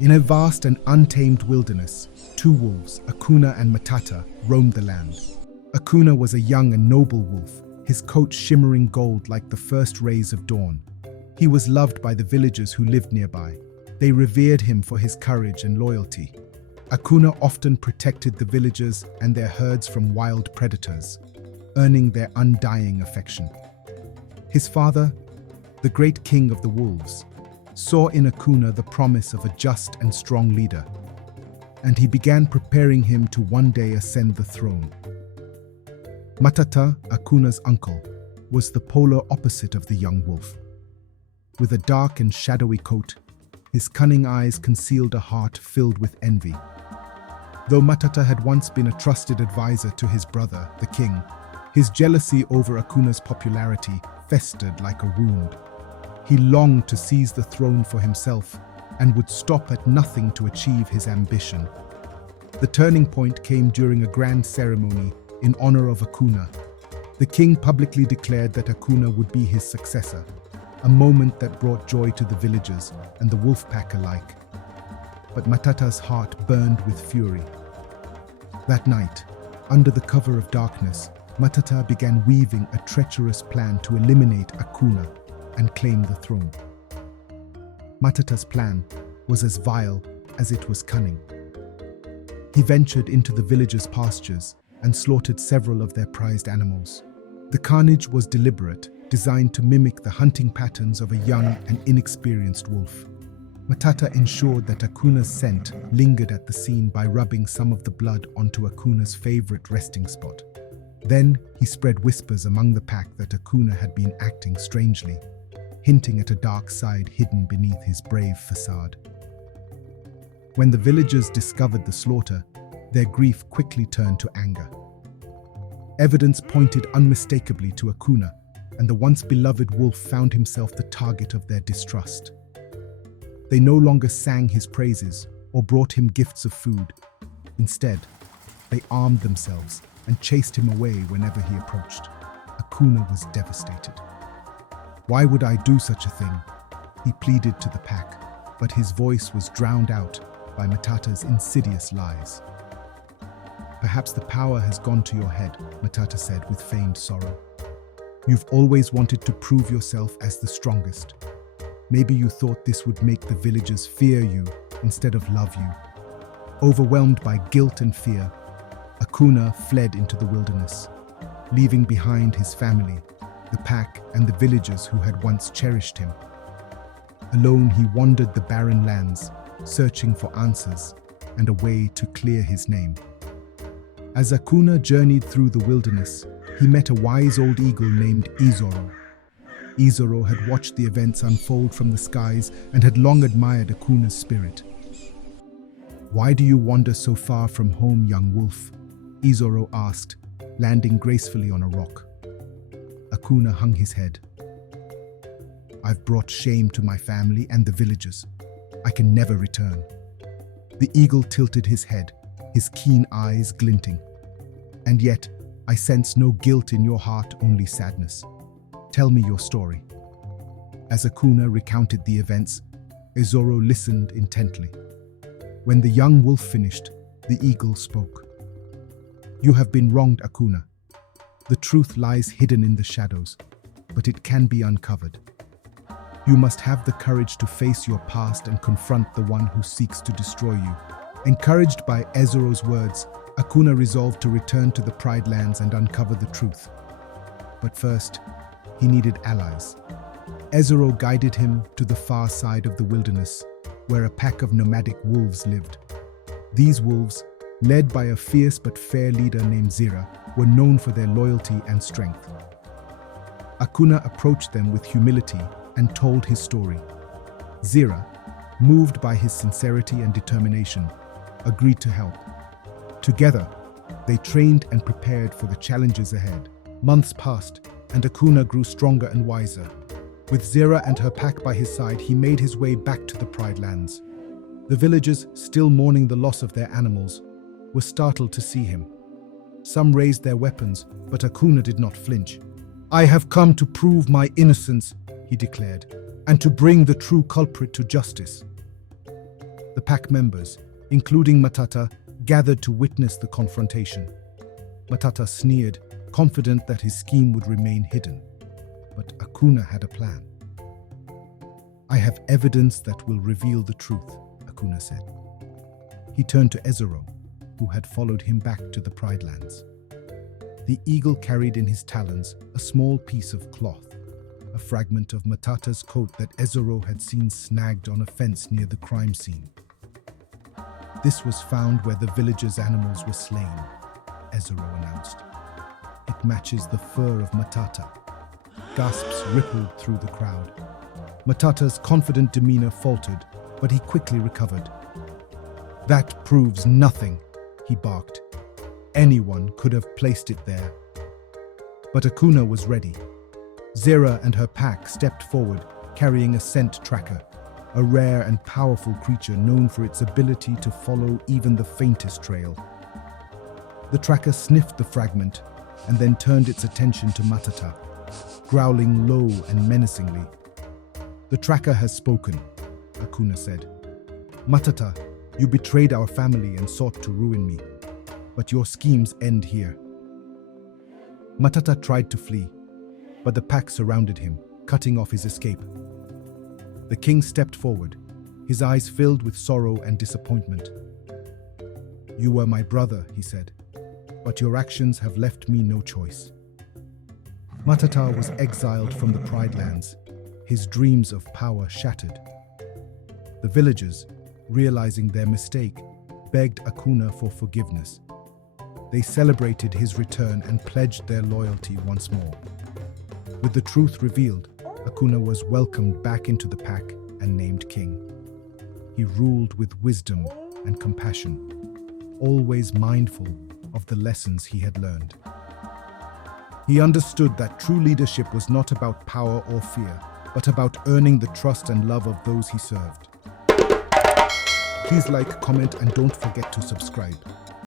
In a vast and untamed wilderness, two wolves, Akuna and Matata, roamed the land. Akuna was a young and noble wolf, his coat shimmering gold like the first rays of dawn. He was loved by the villagers who lived nearby. They revered him for his courage and loyalty. Akuna often protected the villagers and their herds from wild predators, earning their undying affection. His father, the great king of the wolves, saw in Akuna the promise of a just and strong leader, and he began preparing him to one day ascend the throne. Matata, Akuna's uncle, was the polar opposite of the young wolf. With a dark and shadowy coat, his cunning eyes concealed a heart filled with envy. Though Matata had once been a trusted advisor to his brother, the king, his jealousy over Akuna's popularity festered like a wound. He longed to seize the throne for himself and would stop at nothing to achieve his ambition. The turning point came during a grand ceremony in honor of Akuna. The king publicly declared that Akuna would be his successor, a moment that brought joy to the villagers and the wolf pack alike. But Matata's heart burned with fury. That night, under the cover of darkness, Matata began weaving a treacherous plan to eliminate Akuna and claim the throne. Matata's plan was as vile as it was cunning. He ventured into the villagers' pastures and slaughtered several of their prized animals. The carnage was deliberate, designed to mimic the hunting patterns of a young and inexperienced wolf. Matata ensured that Akuna's scent lingered at the scene by rubbing some of the blood onto Akuna's favorite resting spot. Then he spread whispers among the pack that Akuna had been acting strangely, hinting at a dark side hidden beneath his brave facade. When the villagers discovered the slaughter, their grief quickly turned to anger. Evidence pointed unmistakably to Akuna, and the once beloved wolf found himself the target of their distrust. They no longer sang his praises or brought him gifts of food. Instead, they armed themselves and chased him away whenever he approached. Akuna was devastated. "Why would I do such a thing?" he pleaded to the pack, but his voice was drowned out by Matata's insidious lies. "Perhaps the power has gone to your head," Matata said with feigned sorrow. "You've always wanted to prove yourself as the strongest. Maybe you thought this would make the villagers fear you instead of love you." Overwhelmed by guilt and fear, Akuna fled into the wilderness, leaving behind his family, the pack, and the villagers who had once cherished him. Alone, he wandered the barren lands, searching for answers and a way to clear his name. As Akuna journeyed through the wilderness, he met a wise old eagle named Ezoro. Ezoro had watched the events unfold from the skies and had long admired Akuna's spirit. "Why do you wander so far from home, young wolf?" Ezoro asked, landing gracefully on a rock. Akuna hung his head. "I've brought shame to my family and the villagers. I can never return." The eagle tilted his head, his keen eyes glinting. "And yet, I sense no guilt in your heart, only sadness. Tell me your story." As Akuna recounted the events, Ezoro listened intently. When the young wolf finished, the eagle spoke. "You have been wronged, Akuna. The truth lies hidden in the shadows, but it can be uncovered. You must have the courage to face your past and confront the one who seeks to destroy you." Encouraged by Ezoro's words, Akuna resolved to return to the Pride Lands and uncover the truth. But first, he needed allies. Ezoro guided him to the far side of the wilderness, where a pack of nomadic wolves lived. These wolves, led by a fierce but fair leader named Zera, were known for their loyalty and strength. Akuna approached them with humility and told his story. Zera, moved by his sincerity and determination, agreed to help. Together, they trained and prepared for the challenges ahead. Months passed, and Akuna grew stronger and wiser. With Zera and her pack by his side, he made his way back to the Pride Lands. The villagers, still mourning the loss of their animals, were startled to see him. Some raised their weapons, but Akuna did not flinch. "I have come to prove my innocence," he declared, "and to bring the true culprit to justice." The pack members, including Matata, gathered to witness the confrontation. Matata sneered, confident that his scheme would remain hidden. But Akuna had a plan. "I have evidence that will reveal the truth," Akuna said. He turned to Ezoro, who had followed him back to the Pride Lands. The eagle carried in his talons a small piece of cloth, a fragment of Matata's coat that Ezoro had seen snagged on a fence near the crime scene. "This was found where the villagers' animals were slain," Ezoro announced. "It matches the fur of Matata." Gasps rippled through the crowd. Matata's confident demeanor faltered, but he quickly recovered. "That proves nothing," he barked. "Anyone could have placed it there." But Akuna was ready. Zera and her pack stepped forward, carrying a scent tracker, a rare and powerful creature known for its ability to follow even the faintest trail. The tracker sniffed the fragment and then turned its attention to Matata, growling low and menacingly. "The tracker has spoken," Akuna said. "Matata, you betrayed our family and sought to ruin me, but your schemes end here." Matata tried to flee, but the pack surrounded him, cutting off his escape. The king stepped forward, his eyes filled with sorrow and disappointment. "You were my brother," he said, "but your actions have left me no choice." Matata was exiled from the Pride Lands, his dreams of power shattered. The villagers, realizing their mistake, begged Akuna for forgiveness. They celebrated his return and pledged their loyalty once more. With the truth revealed, Akuna was welcomed back into the pack and named king. He ruled with wisdom and compassion, always mindful of the lessons he had learned. He understood that true leadership was not about power or fear, but about earning the trust and love of those he served. Please like, comment, and don't forget to subscribe.